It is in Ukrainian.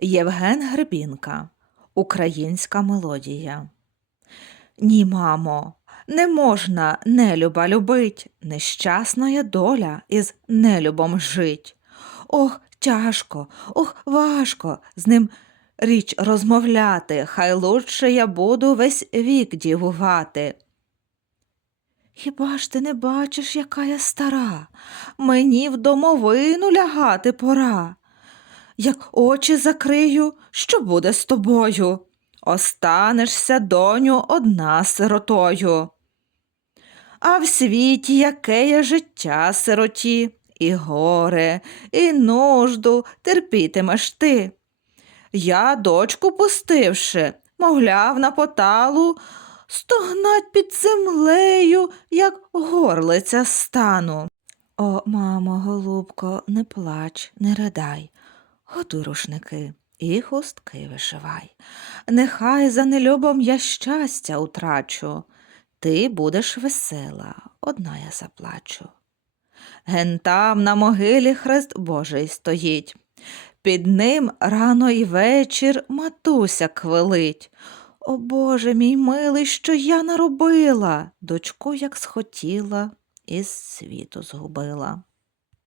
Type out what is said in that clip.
Євген Гребінка. Українська мелодія. Ні, мамо, не можна нелюба любить, нещасна доля із нелюбом жить. Ох, тяжко, ох, важко з ним річ розмовляти, хай лучше я буду весь вік дівувати. Хіба ж ти не бачиш, яка я стара? Мені в домовину лягати пора. Як очі закрию, що буде з тобою? Останешся, доню, одна сиротою. А в світі яке є життя сироті, і горе, і нужду терпітимеш ти. Я, дочку пустивши, могляв на поталу, стогнать під землею, як горлиця стану. О, мамо, голубко, не плач, не ридай, готуй рушники і хустки вишивай. Нехай за нелюбом я щастя утрачу, ти будеш весела, одна я заплачу. Ген там на могилі хрест Божий стоїть. Під ним рано й вечір матуся квилить. О Боже мій милий, що я наробила, дочку як схотіла, із світу згубила.